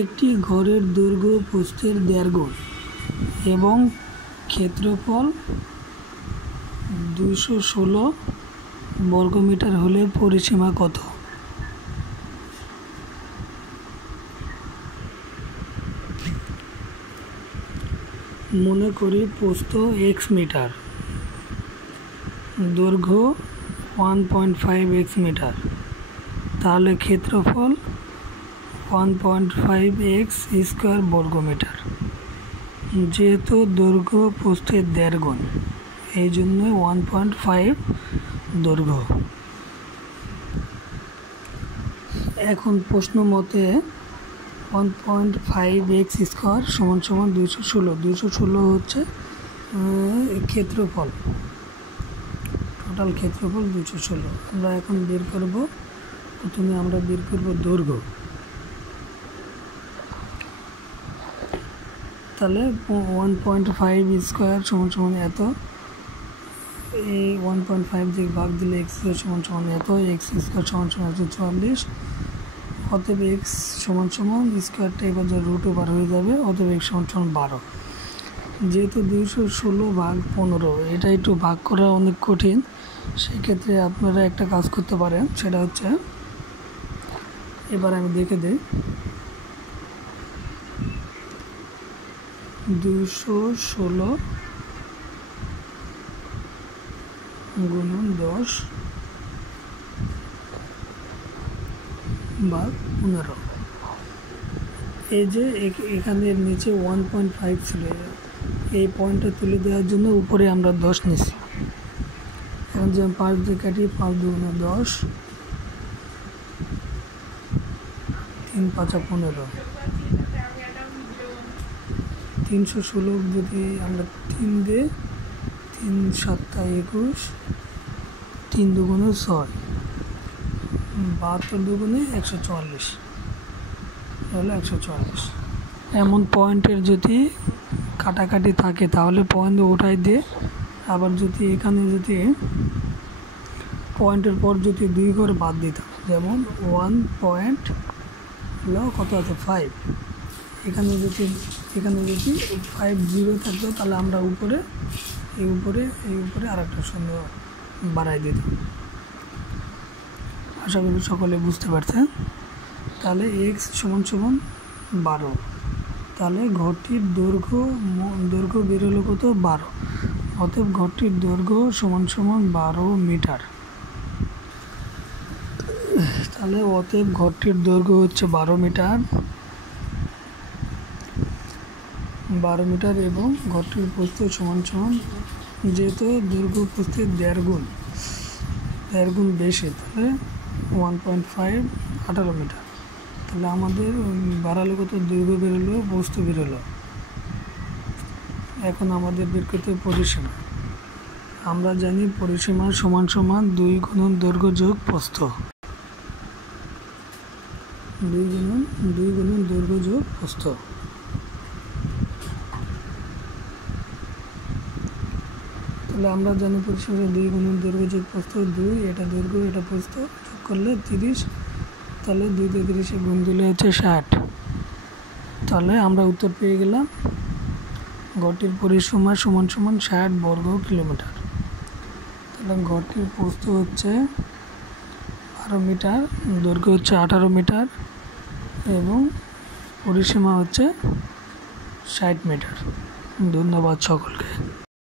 একটি ঘরের দৈর্ঘ্য প্রস্থের 1.5 গুণ এবং ক্ষেত্রফল 216 বর্গমিটার হলে পরিসীমা কত? মনে করি প্রস্থ x মিটার, দৈর্ঘ্য 1.5 x মিটার, তাহলে ক্ষেত্রফল 1.5 x স্কয়ার বর্গমিটার। যেহেতু দৈর্ঘ্য প্রস্থের 1.5 গুণ, এই জন্য 1.5 দৈর্ঘ্য। এখন প্রশ্ন মতে 1.5 x স্কয়ার সমান 216 হচ্ছে ক্ষেত্রফল, টোটাল ক্ষেত্রফল 216। আমরা এখন বের করব, প্রথমে আমরা বের করব দৈর্ঘ্য। তাহলে 1.5 স্কয়ার সমান এত, এই 1.5 দিয়ে ভাগ দিলে x সমান এত, x স্কয়ার সমান 140। অতএব x সমান স্কয়ারটা এবার রুট ওভার হয়ে যাবে, অতএব x সমান 12। যেহেতু 216 ভাগ 15, এটা একটু ভাগ করা অনেক কঠিন, সেক্ষেত্রে আপনারা একটা কাজ করতে পারেন, সেটা হচ্ছে, এবার আমি দেখে দিই, 216 গুণন 10 ভাগ 15। এই যে এখানে নিচে 1.5 ছিল, এই পয়েন্টটা তুলে দেওয়ার জন্য উপরে আমরা 10 নিছি। এখন যে 5 দিয়ে কাটি, 5 দুগুণে 10, 3 5 15, 316 যদি আমরা 3 দিয়ে, 3 7 21, 3 দুগুণে 6, 72 দুগুণে 144, তাহলে 144। এমন পয়েন্টের যদি কাটাকাটি থাকে তাহলে পয়েন্ট উঠাই দিয়ে, আবার যদি এখানে যদি পয়েন্টের পর যদি 2 করে বাদ দিতাম, যেমন 1 পয়েন্ট হলো কত আছে 5, এখানে যদি 5 0 থাকতো, তাহলে আমরা এই উপরে আর একটা শূন্য বাড়াই দিতাম। আশা করি সকলে বুঝতে পারছেন। তাহলে x সমান 12, তাহলে ঘরটির দৈর্ঘ্য বেরোলো কত 12, অতএব ঘরটির দৈর্ঘ্য সমান 12 মিটার। তাহলে অতএব ঘরটির দৈর্ঘ্য হচ্ছে 12 মিটার এবং ঘরটির প্রস্থ সমান, যেহেতু দৈর্ঘ্য প্রস্থের 1.5 গুণ বেশি, তাহলে 1.5 18 মিটার। তাহলে আমাদের বাড়ালো কত, দৈর্ঘ্য বেরোলো, প্রস্থ বেরোলো। এখন আমাদের বের করতে পরিসীমা। আমরা জানি পরিসীমা সমান 2 গুণন দৈর্ঘ্য যোগ প্রস্থ, 2 গুণন দৈর্ঘ্য যোগ প্রস্থ। তাহলে আমরা জানি পরিসীমা 2 গুণন দৈর্ঘ্য যোগ প্রস্থ 2, এটা দৈর্ঘ্য এটা প্রস্থ, যোগ করলে 30, তাহলে 2 দিয়ে 30 গুণ দিলে হচ্ছে 60। তাহলে আমরা উত্তর পেয়ে গেলাম, ঘরটির পরিসীমা সমান 60 বর্গ কিলোমিটার। তাহলে ঘরটির প্রস্থ হচ্ছে 12 মিটার, দৈর্ঘ্য হচ্ছে 18 মিটার এবং পরিসীমা হচ্ছে 60 মিটার। ধন্যবাদ সকলকে।